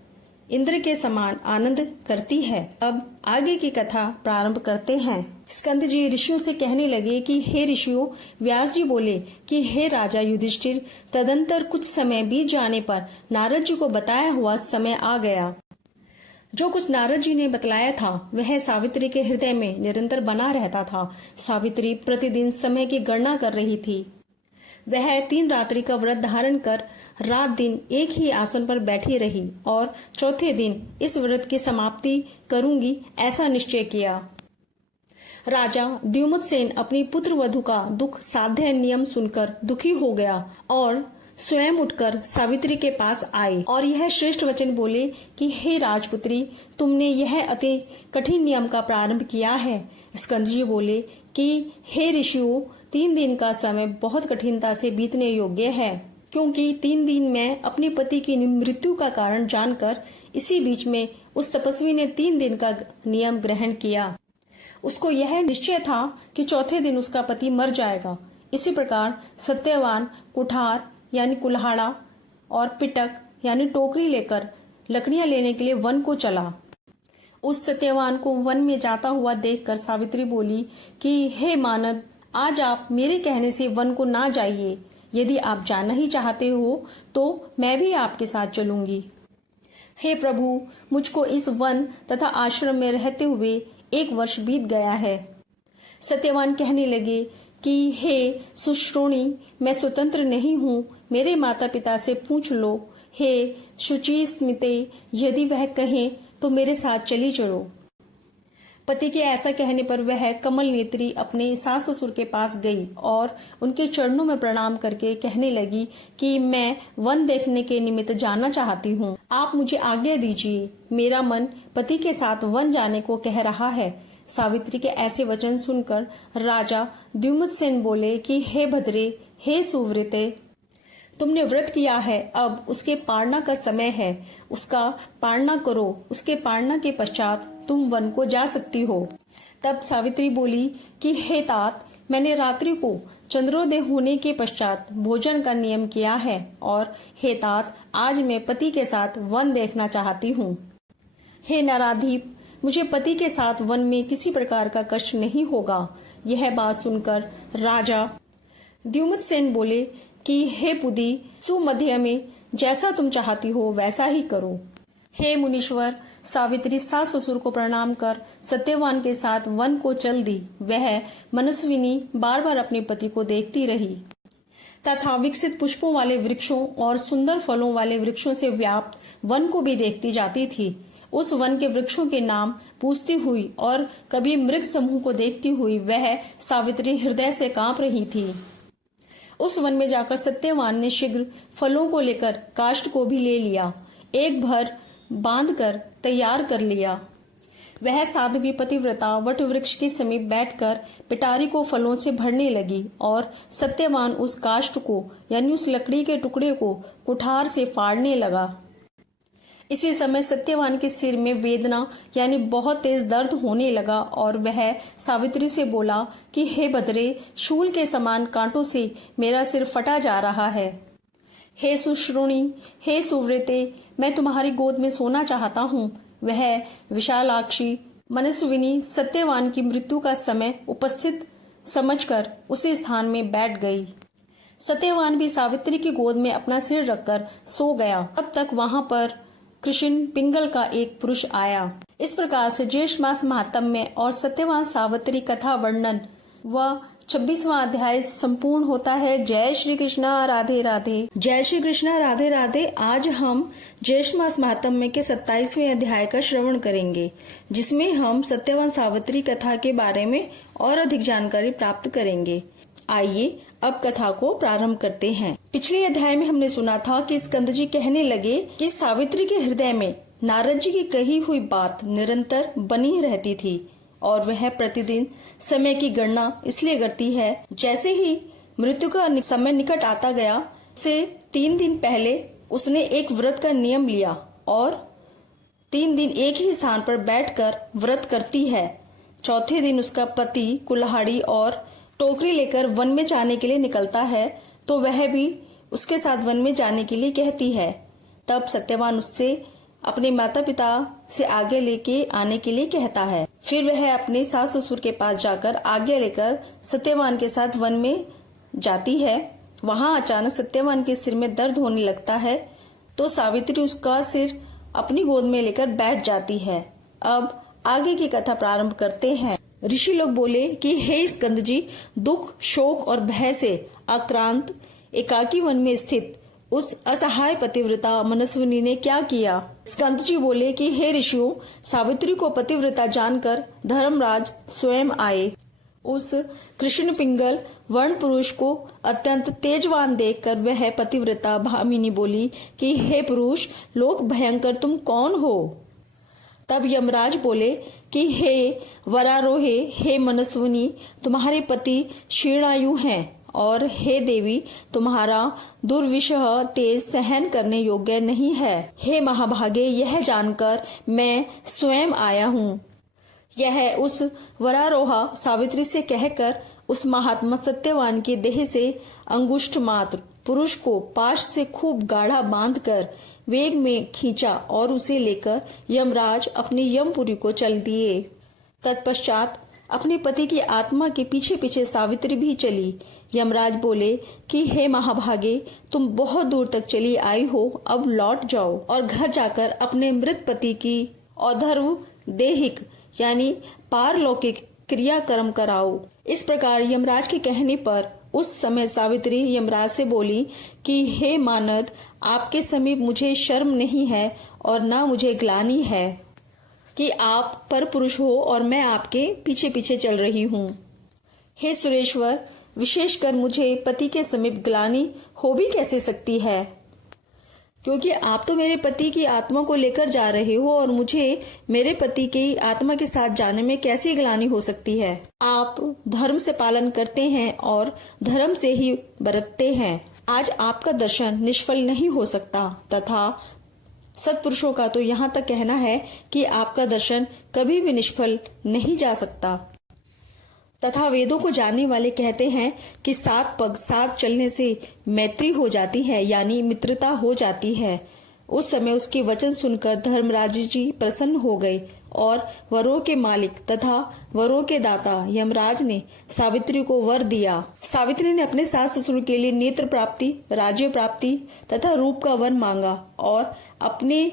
इंद्र के समान आनंद करती है। अब आगे की कथा प्रारंभ करते हैं। स्कंद जी ऋषियों से कहने लगे कि हे ऋषियों, व्यास जी बोले कि हे राजा युधिष्ठिर, तदंतर कुछ समय बीत जाने पर नारद जी को बताया हुआ समय आ गया। जो कुछ नारद जी ने बतलाया था वह सावित्री के हृदय में निरंतर बना रहता था। सावित्री प्रतिदिन समय की गणना कर रही थी। वह 3 रात्रि का व्रत धारण कर रात दिन एक ही आसन पर बैठी रही और चौथे दिन इस व्रत की समाप्ति करूंगी ऐसा निश्चय किया। राजा द्युमत्सेन अपनी पुत्र वधू का दुख साध्य नियम सुनकर दुखी हो गया और स्वयं उठकर सावित्री के पास आए और यह श्रेष्ठ वचन बोले कि हे राजपुत्री, तुमने यह अति कठिन नियम का प्रारंभ किया है। स्कंद जी बोले कि हे ऋषियों, 3 दिन का समय बहुत कठिनता से बीतने योग्य है, क्योंकि 3 दिन में अपने पति की मृत्यु का कारण जानकर इसी बीच में उस तपस्वी ने 3 दिन का नियम ग्रहण किया। उसको यह निश्चय था कि चौथे दिन उसका पति मर जाएगा। इसी प्रकार सत्यवान कुठार यानी कुल्हाड़ा और पिटक यानी टोकरी लेकर लकड़ियां लेने के लिए वन को चला। उस सत्यवान को वन में जाता हुआ देखकर सावित्री बोली कि हे मानद, आज आप मेरे कहने से वन को ना जाइए। यदि आप जाना ही चाहते हो तो मैं भी आपके साथ चलूंगी। हे प्रभु, मुझको इस वन तथा आश्रम में रहते हुए 1 वर्ष बीत गया है। सत्यवान कहने लगे कि हे सुश्रोणी, मैं स्वतंत्र नहीं हूँ, मेरे माता पिता से पूछ लो। हे शुचि स्मिते, यदि वह कहें तो मेरे साथ चली चलो। पति के ऐसा कहने पर वह कमल नेत्री अपने सास ससुर के पास गई और उनके चरणों में प्रणाम करके कहने लगी कि मैं वन देखने के निमित्त जाना चाहती हूँ। आप मुझे आज्ञा दीजिए, मेरा मन पति के साथ वन जाने को कह रहा है। सावित्री के ऐसे वचन सुनकर राजा द्युमत्सेन बोले कि हे भद्रे, हे सुव्रते, तुमने व्रत किया है, अब उसके पालना का समय है। उसका पालना करो, उसके पालना के पश्चात तुम वन को जा सकती हो। तब सावित्री बोली कि हे तात, मैंने रात्रि को चंद्रोदय होने के पश्चात भोजन का नियम किया है और हे तात, आज मैं पति के साथ वन देखना चाहती हूँ। हे नाराधीप, मुझे पति के साथ वन में किसी प्रकार का कष्ट नहीं होगा। यह बात सुनकर राजा द्युमत्सेन बोले कि हे पुदी, सुमध्य में जैसा तुम चाहती हो वैसा ही करो। हे मुनीश्वर, सावित्री सास ससुर को प्रणाम कर सत्यवान के साथ वन को चल दी। वह मनस्विनी बार बार अपने पति को देखती रही तथा विकसित पुष्पों वाले वृक्षों और सुंदर फलों वाले वृक्षों से व्याप्त वन को भी देखती जाती थी। उस वन के वृक्षों के नाम पूछती हुई और कभी मृग समूह को देखती हुई वह सावित्री हृदय से कांप रही थी। उस वन में जाकर सत्यवान ने शीघ्र फलों को लेकर काष्ठ को भी ले लिया, एक भर बांधकर तैयार कर लिया। वह साध्वी पतिव्रता वट वृक्ष के समीप बैठकर पिटारी को फलों से भरने लगी और सत्यवान उस काष्ठ को यानी उस लकड़ी के टुकड़े को कुठार से फाड़ने लगा। इसी समय सत्यवान के सिर में वेदना यानी बहुत तेज दर्द होने लगा और वह सावित्री से बोला कि हे भद्रे, शूल के समान कांटों से मेरा सिर फटा जा रहा है। हे सुश्रोणी, हे सुव्रते, मैं तुम्हारी गोद में सोना चाहता हूँ। वह विशालाक्षी मनस्विनी सत्यवान की मृत्यु का समय उपस्थित समझकर उसी स्थान में बैठ गई। सत्यवान भी सावित्री की गोद में अपना सिर रखकर सो गया। तब तक वहां पर कृष्ण पिंगल का एक पुरुष आया। इस प्रकार से ज्येष्ठ मास महात्म्य और सत्यवान सावित्री कथा वर्णन व 26वां अध्याय संपूर्ण होता है। जय श्री कृष्णा, राधे राधे। जय श्री कृष्णा, राधे राधे। आज हम ज्येष्ठ मास महात्म्य के 27वें अध्याय का श्रवण करेंगे, जिसमें हम सत्यवान सावित्री कथा के बारे में और अधिक जानकारी प्राप्त करेंगे। आइए अब कथा को प्रारंभ करते हैं। पिछले अध्याय में हमने सुना था कि स्कंद जी कहने लगे कि सावित्री के हृदय में नारद जी की कही हुई बात निरंतर बनी रहती थी और वह प्रतिदिन समय की गणना इसलिए करती है। जैसे ही मृत्यु का समय निकट आता गया, से 3 दिन पहले उसने एक व्रत का नियम लिया और 3 दिन एक ही स्थान पर बैठकर व्रत करती है। चौथे दिन उसका पति कुल्हाड़ी और टोकरी लेकर वन में जाने के लिए निकलता है, तो वह भी उसके साथ वन में जाने के लिए कहती है। तब सत्यवान उससे अपने माता पिता से आज्ञा लेके आने के लिए कहता है। फिर वह अपने सास ससुर के पास जाकर आज्ञा लेकर सत्यवान के साथ वन में जाती है। वहां अचानक सत्यवान के सिर में दर्द होने लगता है तो सावित्री उसका सिर अपनी गोद में लेकर बैठ जाती है। अब आगे की कथा प्रारंभ करते हैं। ऋषि लोग बोले कि हे स्कंद जी, दुख, शोक और भय से आक्रांत एकाकी वन में स्थित उस असहाय पतिव्रता मनस्विनी ने क्या किया। स्कंद जी बोले कि हे ऋषियों, सावित्री को पतिव्रता जानकर धर्मराज स्वयं आए। उस कृष्ण पिंगल वर्ण पुरुष को अत्यंत तेजवान देखकर वह पतिव्रता भामिनी बोली कि हे पुरुष लोक भयंकर, तुम कौन हो। तब यमराज बोले कि हे वरारोहे, हे मनस्विनी, तुम्हारे पति शीर्णायु हैं और हे देवी, तुम्हारा दुर्विषह तेज सहन करने योग्य नहीं है। हे महाभागे, यह जानकर मैं स्वयं आया हूँ। यह उस वरारोहा सावित्री से कहकर उस महात्मा सत्यवान के देह से अंगुष्ठ मात्र पुरुष को पाश से खूब गाढ़ा बांधकर वेग में खींचा और उसे लेकर यमराज अपने यमपुरी को चल दिए। तत्पश्चात अपने पति की आत्मा के पीछे पीछे सावित्री भी चली। यमराज बोले कि हे महाभागे, तुम बहुत दूर तक चली आई हो, अब लौट जाओ और घर जाकर अपने मृत पति की औधर्व देहिक यानी पारलौकिक क्रियाकर्म कराओ। इस प्रकार यमराज के कहने पर उस समय सावित्री यमराज से बोली कि हे मानद, आपके समीप मुझे शर्म नहीं है और ना मुझे ग्लानि है कि आप पर पुरुष हो और मैं आपके पीछे पीछे चल रही हूँ। हे सुरेश्वर, विशेषकर मुझे पति के समीप ग्लानि हो भी कैसे सकती है, क्योंकि आप तो मेरे पति की आत्मा को लेकर जा रहे हो और मुझे मेरे पति की आत्मा के साथ जाने में कैसी ग्लानि हो सकती है। आप धर्म से पालन करते हैं और धर्म से ही बरतते हैं। आज आपका दर्शन निष्फल नहीं हो सकता तथा सत्पुरुषों का तो यहाँ तक कहना है कि आपका दर्शन कभी भी निष्फल नहीं जा सकता। तथा वेदों को जानने वाले कहते हैं कि 7 पग 7 चलने से मैत्री हो जाती है, यानी मित्रता हो जाती है। उस समय उसके वचन सुनकर धर्मराज जी प्रसन्न हो गए और वरों के मालिक तथा वरों के दाता यमराज ने सावित्री को वर दिया। सावित्री ने अपने सास ससुर के लिए नेत्र प्राप्ति, राज्य प्राप्ति तथा रूप का वर मांगा और अपने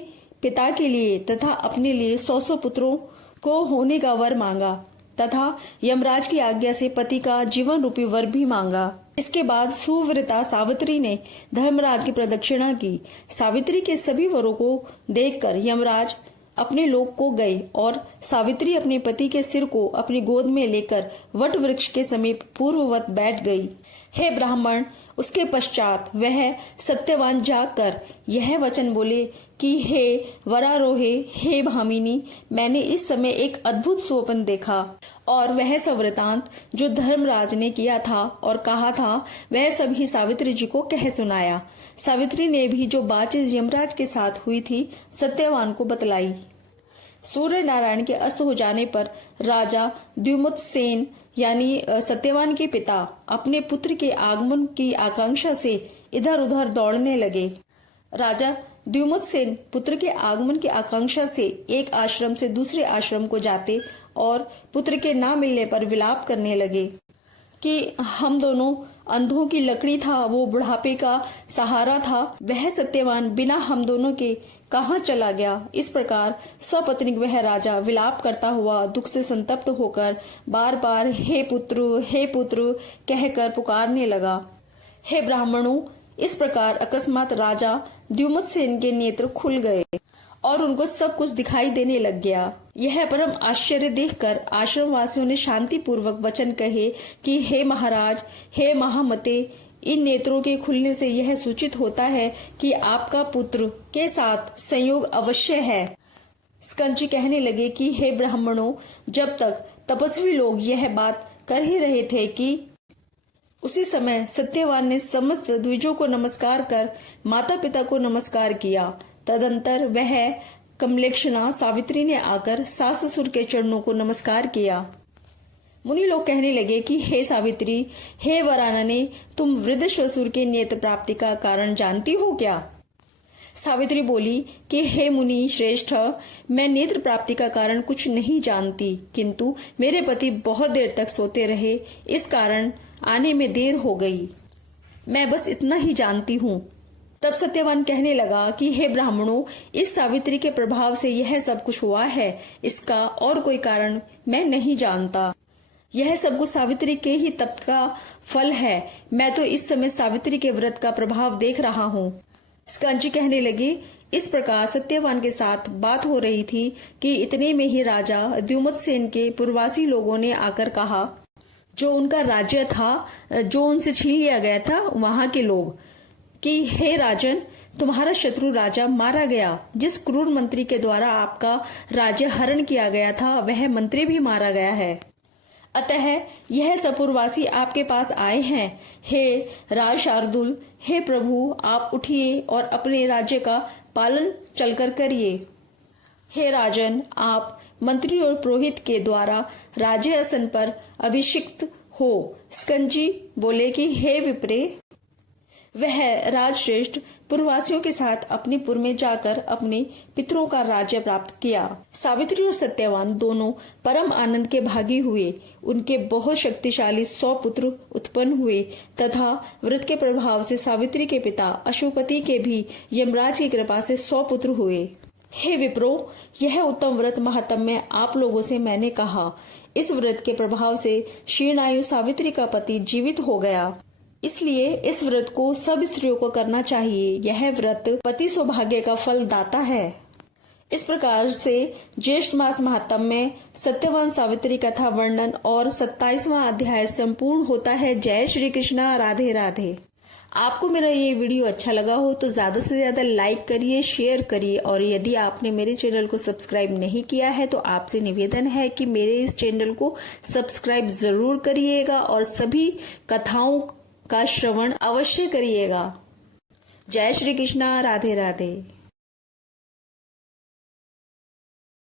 पिता के लिए तथा अपने लिए 100 पुत्रों को होने का वर मांगा तथा यमराज की आज्ञा से पति का जीवन रूपी वर भी मांगा। इसके बाद सुव्रता सावित्री ने धर्मराज की प्रदक्षिणा की। सावित्री के सभी वरों को देखकर यमराज अपने लोक को गए और सावित्री अपने पति के सिर को अपनी गोद में लेकर वट वृक्ष के समीप पूर्ववत बैठ गई। हे ब्राह्मण, उसके पश्चात वह सत्यवान जाकर यह वचन बोले कि हे वरारोहे, हे भामिनी, मैंने इस समय एक अद्भुत स्वप्न देखा और वह सवृतांत जो धर्मराज ने किया था और कहा था वह सभी सावित्री जी को कह सुनाया। सावित्री ने भी जो बातचीत यमराज के साथ हुई थी सत्यवान को बतलाई। सूर्य नारायण के अस्त हो जाने पर राजा द्युमत्सेन यानी सत्यवान के पिता अपने पुत्र के आगमन की आकांक्षा से इधर उधर दौड़ने लगे। राजा द्युमत्सेन पुत्र के आगमन की आकांक्षा से एक आश्रम से दूसरे आश्रम को जाते और पुत्र के ना मिलने पर विलाप करने लगे कि हम दोनों अंधों की लकड़ी था, वो बुढ़ापे का सहारा था, वह सत्यवान बिना हम दोनों के कहाँ चला गया। इस प्रकार सपत्नीक वह राजा विलाप करता हुआ दुख से संतप्त होकर बार बार हे पुत्र कहकर पुकारने लगा। हे ब्राह्मणों, इस प्रकार अकस्मात राजा द्युमत्सेन के नेत्र खुल गए और उनको सब कुछ दिखाई देने लग गया। यह परम आश्चर्य देखकर आश्रम वासियों ने शांति पूर्वक वचन कहे कि हे महाराज, हे महामते, इन नेत्रों के खुलने से यह सूचित होता है कि आपका पुत्र के साथ संयोग अवश्य है। स्कंद कहने लगे कि हे ब्राह्मणों, जब तक तपस्वी लोग यह बात कर ही रहे थे कि उसी समय सत्यवान ने समस्त द्विजों को नमस्कार कर माता पिता को नमस्कार किया। तदंतर वह कमलेक्षणा सावित्री ने आकर सास ससुर के चरणों को नमस्कार किया। मुनि लोग कहने लगे कि हे सावित्री, हे वरानने, तुम वृद्ध ससुर के नेत्र प्राप्ति का कारण जानती हो क्या? सावित्री बोली कि हे मुनि श्रेष्ठ, मैं नेत्र प्राप्ति का कारण कुछ नहीं जानती, किंतु मेरे पति बहुत देर तक सोते रहे, इस कारण आने में देर हो गई। मैं बस इतना ही जानती हूँ। तब सत्यवान कहने लगा कि हे ब्राह्मणों, इस सावित्री के प्रभाव से यह सब कुछ हुआ है, इसका और कोई कारण मैं नहीं जानता। यह सब कुछ सावित्री के ही तप का फल है। मैं तो इस समय सावित्री के व्रत का प्रभाव देख रहा हूँ। स्कंजी कहने लगे, इस प्रकार सत्यवान के साथ बात हो रही थी कि इतने में ही राजा द्युमत्सेन के पूर्ववासी लोगों ने आकर कहा, जो उनका राज्य था, जो उनसे छीन लिया गया था, वहां के लोग, कि हे राजन, तुम्हारा शत्रु राजा मारा गया। जिस क्रूर मंत्री के द्वारा आपका राज्य हरण किया गया था, वह मंत्री भी मारा गया है। अतः यह सपूर्वासी आपके पास आए हैं। हे राज शार्दुल, हे प्रभु, आप उठिए और अपने राज्य का पालन चलकर करिए। हे राजन, आप मंत्री और पुरोहित के द्वारा राज्य आसन पर अभिषिक्त हो। स्कंजी बोले कि हे विप्रे, वह राजश्रेष्ठ पूर्ववासियों के साथ अपने पुर में जाकर अपने पितरों का राज्य प्राप्त किया। सावित्री और सत्यवान दोनों परम आनंद के भागी हुए। उनके बहुत शक्तिशाली 100 पुत्र उत्पन्न हुए तथा व्रत के प्रभाव से सावित्री के पिता अशुपति के भी यमराज की कृपा से 100 पुत्र हुए। हे विप्रो, यह उत्तम व्रत महात्म्य आप लोगों से मैंने कहा। इस व्रत के प्रभाव से क्षीणायु सावित्री का पति जीवित हो गया। इसलिए इस व्रत को सब स्त्रियों को करना चाहिए। यह व्रत पति सौभाग्य का फल दाता है। इस प्रकार से ज्येष्ठ मास महात्म्य में सत्यवान सावित्री कथा वर्णन और 27वां अध्याय संपूर्ण होता है। जय श्री कृष्णा। राधे राधे। आपको मेरा ये वीडियो अच्छा लगा हो तो ज्यादा से ज्यादा लाइक करिए, शेयर करिए, और यदि आपने मेरे चैनल को सब्सक्राइब नहीं किया है तो आपसे निवेदन है कि मेरे इस चैनल को सब्सक्राइब जरूर करिएगा और सभी कथाओं का श्रवण अवश्य करिएगा। जय श्री कृष्णा। राधे राधे।